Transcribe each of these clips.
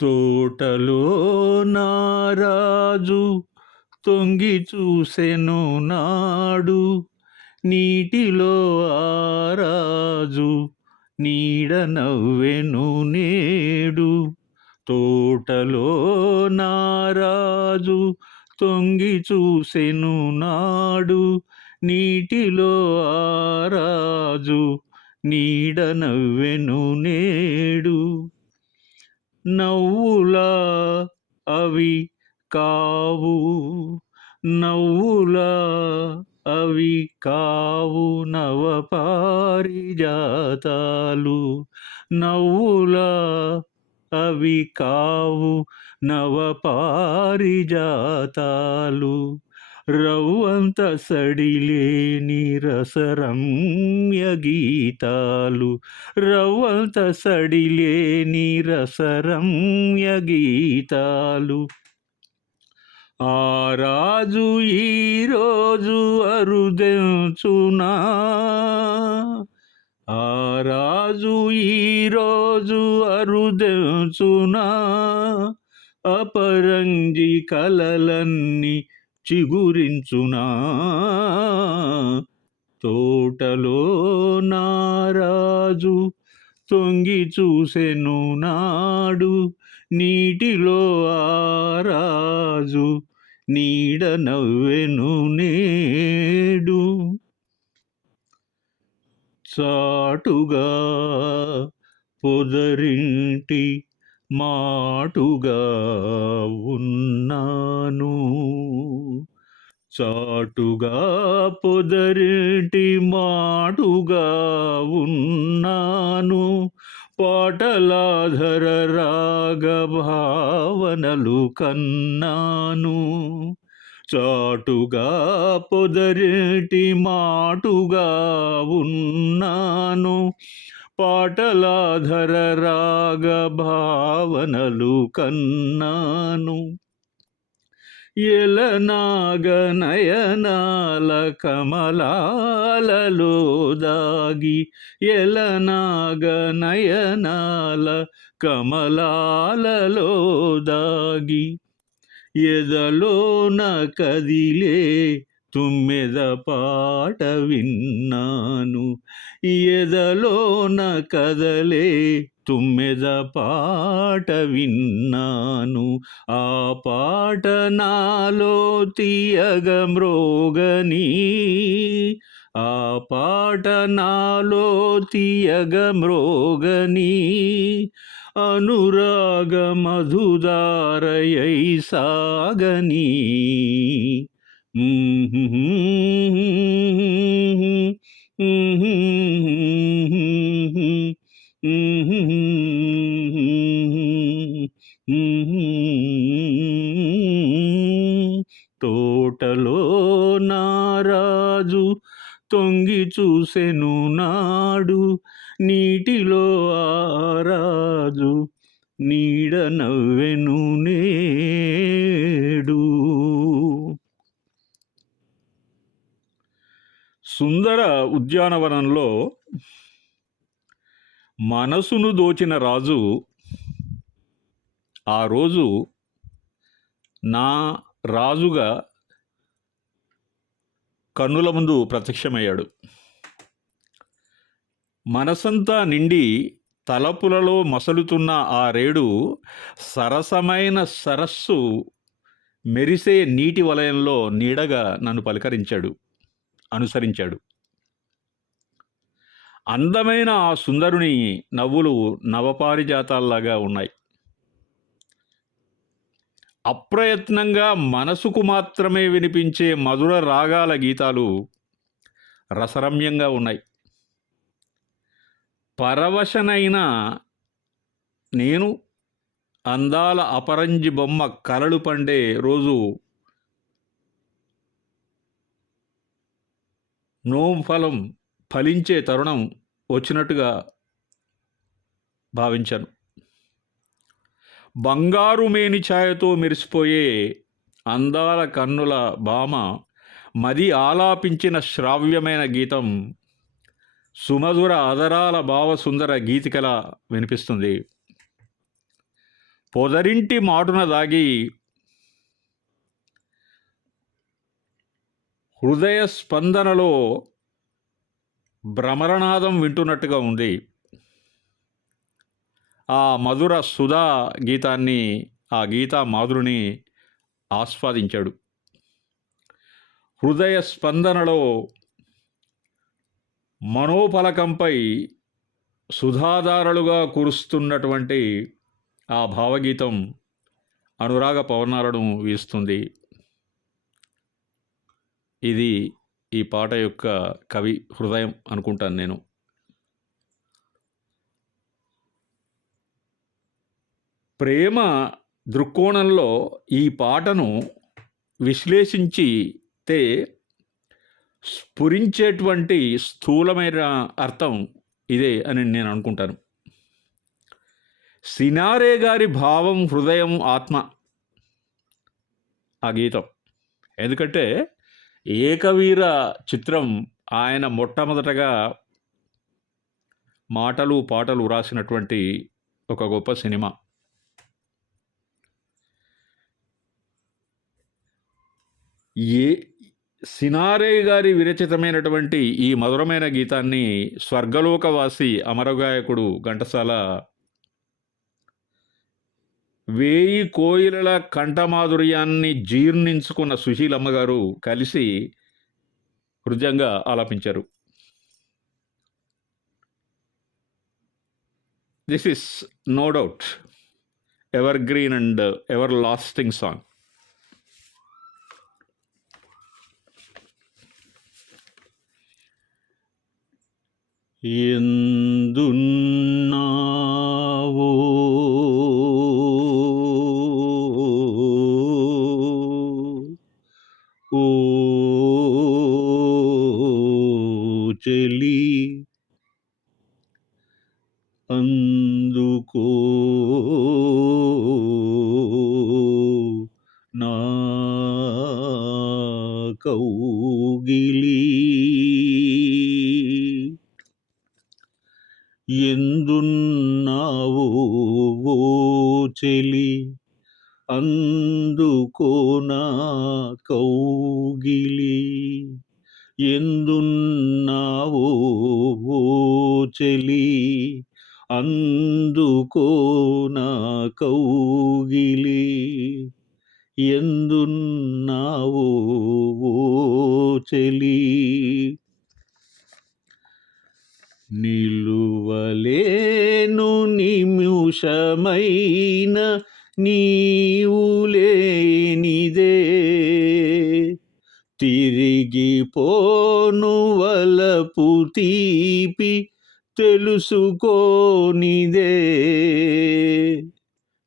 తోటలో నారాజు తొంగి చూసెను నాడు. నీటిలో ఆరాజు నీడ నవ్వెను నేడు. తోటలో నారాజు తొంగి చూసెను నాడు. నీటిలో ఆరాజు నీడ నవ్వెను నేడు. నవ్వులా అవి కావు. నవ్వులా అవి కావు నవపారిజాతాలు నవ్వులా అవి కావు నవపారిజాతాలు రవ్వంత సడిలేని రసరమ్య గీతాలు. రవ్వంత సడిలేని రసరమ్య గీతాలు. ఆ రాజు ఈరోజు అరుదెంచునా? ఆ రాజు ఈరోజు అరుదెంచునా? అపరంజి కలలన్నీ చిగురించునా? తోటలో నారాజు తొంగి చూసెను నాడు నీటిలో ఆరాజు నీడ నవ్వెను నేడు. చాటుగా పొదరింటి మాటుగా ఉన్నాను. చాటుగా పొదరింటి మాటుగా ఉన్నాను. పాటలాధర రాగ భావనలు కన్నాను. చాటుగా పొదరింటి మాటుగా ఉన్నాను. పాటలాధర రాగ భావనలు కన్నాను. ఎలనాగనయనాల కమలాలలో దాగి ఎలనాగనయనాల కమలాలలో దాగి ఎదలోన కదిలే తుమ్మెద పాట విన్నాను. ఎదలోన కదలే తుమ్మెద పాట విన్నాను. ఆ పాట నాలో తీయగ మ్రోగని. ఆ పాట నాలో తీయగ మ్రోగని. అనురాగ మధుదారయై సాగని. తోటలో నారాజు తొంగి చూసెను నాడు నీటిలో ఆరాజు నీడ నవ్వెను నేడు. సుందర ఉద్యానవనంలో మనసును దోచిన రాజు ఆ రోజు నా రాజుగా కన్నుల ముందు ప్రత్యక్షమయ్యాడు. మనసంతా నిండి తలపులలో మసలుతున్న ఆ రేడు సరసమైన సరస్సు మెరిసే నీటి వలయంలో నీడగా నన్ను పలకరించాడు. అనుసరించాడు. అందమైన ఆ సుందరుని నవ్వులు నవపారిజాతాల్లాగా ఉన్నాయి. అప్రయత్నంగా మనసుకు మాత్రమే వినిపించే మధుర రాగాల గీతాలు రసరమ్యంగా ఉన్నాయి. పరవశనైన నేను అందాల అపరంజి బొమ్మ కలలు పండే రోజు నోఫలం ఫలించే తరుణం వచ్చినట్టుగా భావించాను. బంగారు మేని ఛాయతో మెరిసిపోయే అందాల కన్నుల భామ మది ఆలాపించిన శ్రావ్యమైన గీతం సుమధుర అదరాల భావసుందర గీతికల వినిపిస్తుంది. పొదరింటి మాటున దాగి హృదయ స్పందనలో భ్రమరనాదం వింటున్నట్టుగా ఉంది. ఆ మధుర సుధా గీతాన్ని ఆ గీతా మాధురిని ఆస్వాదించాడు. హృదయ స్పందనలో మనోఫలకంపై సుధాధారలుగా కురుస్తున్నటువంటి ఆ భావగీతం అనురాగ పవనాలను వీస్తుంది. ఇది ఈ పాట యొక్క కవి హృదయం అనుకుంటాను నేను. ప్రేమ దృక్కోణంలో ఈ పాటను విశ్లేషించితే స్ఫురించేటువంటి స్థూలమైన అర్థం ఇదే అని నేను అనుకుంటాను. సినారే గారి భావం హృదయం ఆత్మ. ఆ గీతం. ఎందుకంటే ఏకవీర చిత్రం ఆయన మొట్టమొదటగా మాటలు పాటలు రాసినటువంటి ఒక గొప్ప సినిమా. ఏ సినారే గారి విరచితమైనటువంటి ఈ మధురమైన గీతాన్ని స్వర్గలోకవాసి అమరగాయకుడు ఘంటసాల వేయి కోయిలల కంఠమాధుర్యాన్ని జీర్ణించుకున్న సుశీలమ్మ గారు కలిసి హృదయంగా ఆలాపించారు. This is no doubt evergreen and everlasting song ఎందున్నావో కౌగిలి ఎందున్నావో చెలి అందుకోనా కౌగిలి ఎందున్నావో చెలి అందుకోనా కౌగిలి ఎందున్నావో చెలి నిలువలేను నిమిషమైన నీవు లేనిదే. తిరిగి పోను వలపు తీపి తెలుసుకోనిదే.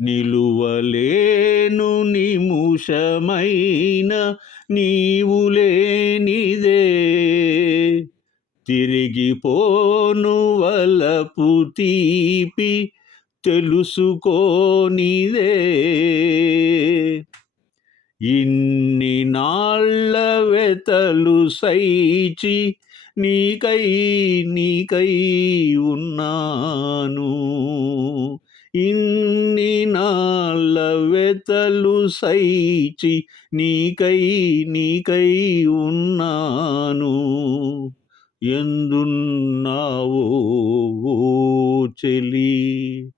నిలువలేను నిముషమైన నీవు లేనిదే తిరిగిపోను వలపు తీపి తెలుసుకోనిదే. ఇన్ని నాళ్ళ వెతలు సైచి నీకై నీకై ఉన్నాను. ఇన్ని చేతలు సైచి నీకై నీకై ఉన్నాను. ఎందున్నావో చెలి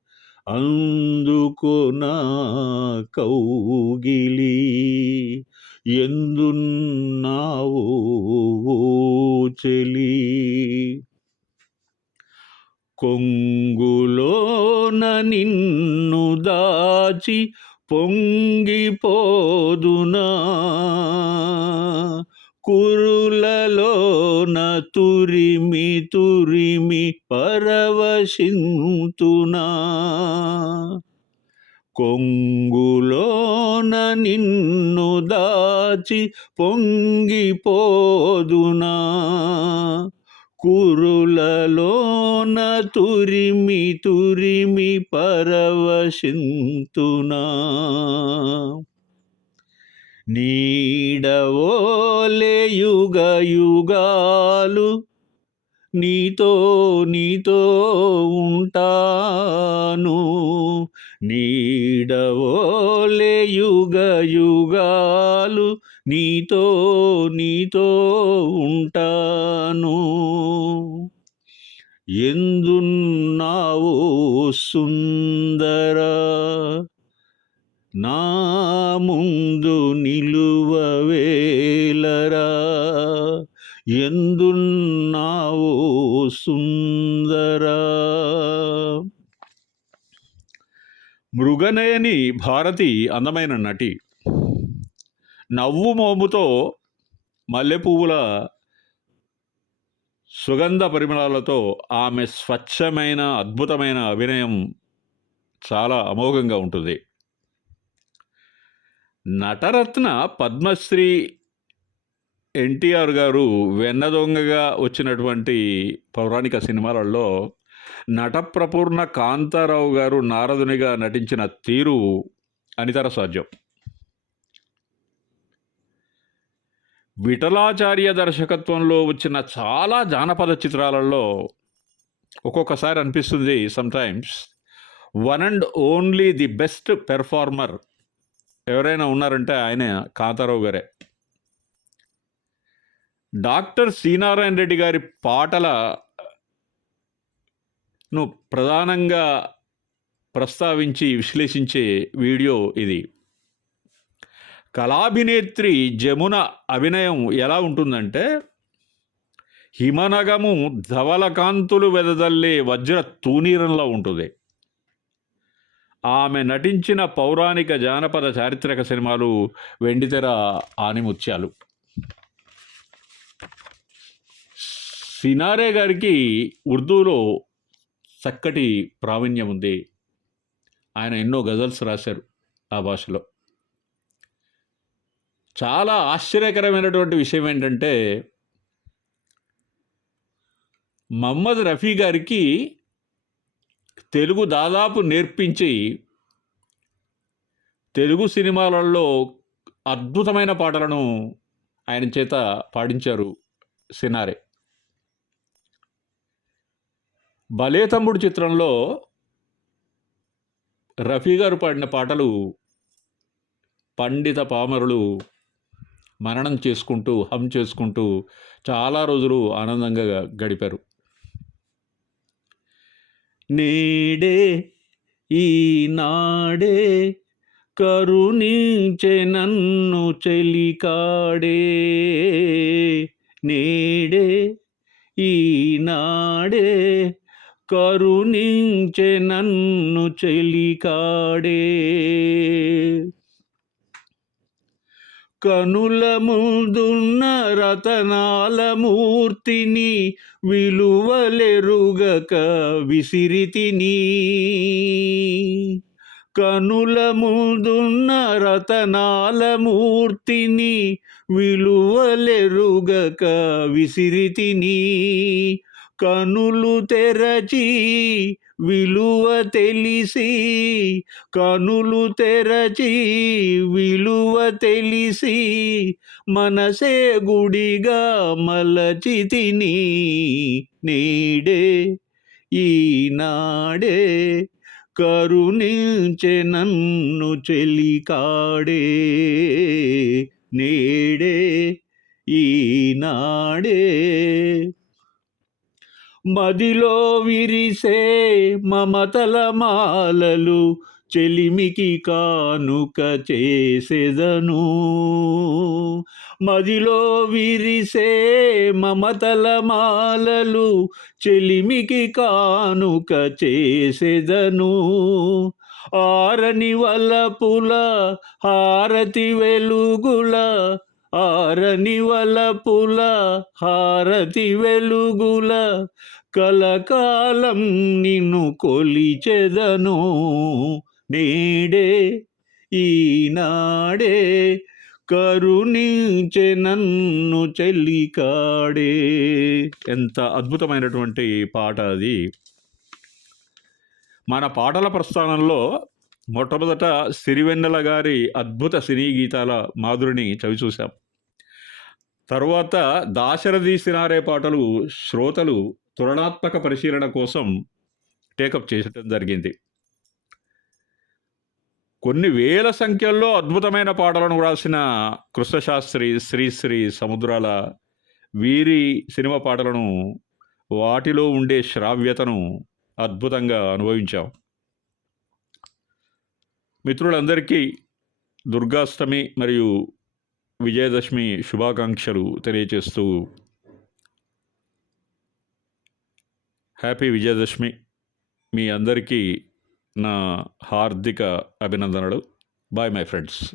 అందుకో నా కౌగిలి. ఎందున్నావో ఓ చెలి కొంగులోన నిన్ను దాచి పొంగిపోదునా? కురులలోన తురిమి తురిమి పరవశింతునా? కొంగులోన నిన్ను దాచి పొంగిపోదునా? కురులలోన తురిమి తురిమి పరవశింతునా. నీడవోలే యుగ యుగాలు నీతో నీతో ఉంటాను. నీడవోలే యుగ యుగాలు నీతో నీతో ఉంటాను. ఎందున్నావు సుందర? నా ముందు నిలువవేలరా ఎందున్నావు సుందరా? మృగనయని భారతి అందమైన నటి. నవ్వు మోముతో మల్లెపువ్వుల సుగంధ పరిమళాలతో ఆమె స్వచ్ఛమైన అద్భుతమైన అభినయం చాలా అమోఘంగా ఉంటుంది. నటరత్న పద్మశ్రీ ఎన్టీఆర్ గారు వెన్నదొంగగా వచ్చినటువంటి పౌరాణిక సినిమాలలో నటప్రపూర్ణ కాంతారావు గారు నారదునిగా నటించిన తీరు అనితర సాధ్యం. విఠలాచార్య దర్శకత్వంలో వచ్చిన చాలా జానపద చిత్రాలలో ఒక్కొక్కసారి అనిపిస్తుంది sometimes one and only the best performer ఎవరైనా ఉన్నారంటే ఆయన కాంతారావు గారే. డాక్టర్ శ్రీనారాయణ రెడ్డి గారి పాటల ను ప్రధానంగా ప్రస్తావించి విశ్లేషించే వీడియో ఇది. కళాభినేత్రి జమున అభినయం ఎలా ఉంటుందంటే హిమనగము ధవలకాంతులు వెదజల్లే వజ్ర తూనీరంలో ఉంటుంది. ఆమె నటించిన పౌరాణిక జానపద చారిత్రక సినిమాలు వెండితెర ఆనిముత్యాలు. సినారే గారికి ఉర్దూలో చక్కటి ప్రావీణ్యం ఉంది. ఆయన ఎన్నో గజల్స్ రాశారు ఆ భాషలో. చాలా ఆశ్చర్యకరమైనటువంటి విషయం ఏంటంటే మహమ్మద్ రఫీ గారికి తెలుగు దాదాపు నేర్పించి తెలుగు సినిమాలలో అద్భుతమైన పాటలను ఆయన చేత పాడించారు సినారే. భలే తమ్ముడు చిత్రంలో రఫీ గారు పాడిన పాటలు పండిత పామరులు మననం చేసుకుంటూ హమ్ చేసుకుంటూ చాలా రోజులు ఆనందంగా గడిపారు. నేడే ఈనాడే కరుణించే నన్ను చెలికాడే. నేడే ఈనాడే కరుణించే నన్ను చెలికాడే. కనుల ముందున్న రతనాల మూర్తిని విలువలెరుగక విసిరితిని. కనుల ముందున్న రతనాల మూర్తిని విలువలెరుగక విసిరితిని. కనులు తెరచి విలువ తెలిసి కనులు తెరచి విలువ తెలిసి మనసే గుడిగా మలచి తిని నీడే ఈనాడే కరుణించె నన్ను చెలికాడే నేడే ఈనాడే మదిలో విరిసే మమతల మాలలు చెలిమికి కానుక చేసెదను. మదిలో విరిసే మమతల మాలలు చెలిమికి కానుక చేసెదను. ఆరని వలపుల హారతి వెలుగుల ఆరని వలపుల హారతి వెలుగుల కలకాలం నిన్ను కొలిచెదను. నేడే ఈనాడే కరుణించె నన్ను చెల్లికాడే ఎంత అద్భుతమైనటువంటి పాట అది. మన పాటల ప్రస్థానంలో మొట్టమొదట సిరివెన్నెల గారి అద్భుత సినీ గీతాల మాధురిని చవిచూశాం. తరువాత దాశరథి సినారే పాటలు శ్రోతలు తులనాత్మక పరిశీలన కోసం టేకప్ చేయటం జరిగింది. కొన్ని వేల సంఖ్యల్లో అద్భుతమైన పాటలను వ్రాసిన కృష్ణశాస్త్రి శ్రీశ్రీ సముద్రాల వీరి సినిమా పాటలను వాటిలో ఉండే శ్రావ్యతను అద్భుతంగా అనుభవించాం. మిత్రులందరికీ దుర్గాష్టమి మరియు విజయదశమి శుభాకాంక్షలు తెలియచేస్తూ హ్యాపీ విజయదశమి మీ అందరికీ నా హార్దిక అభినందనలు. Bye my friends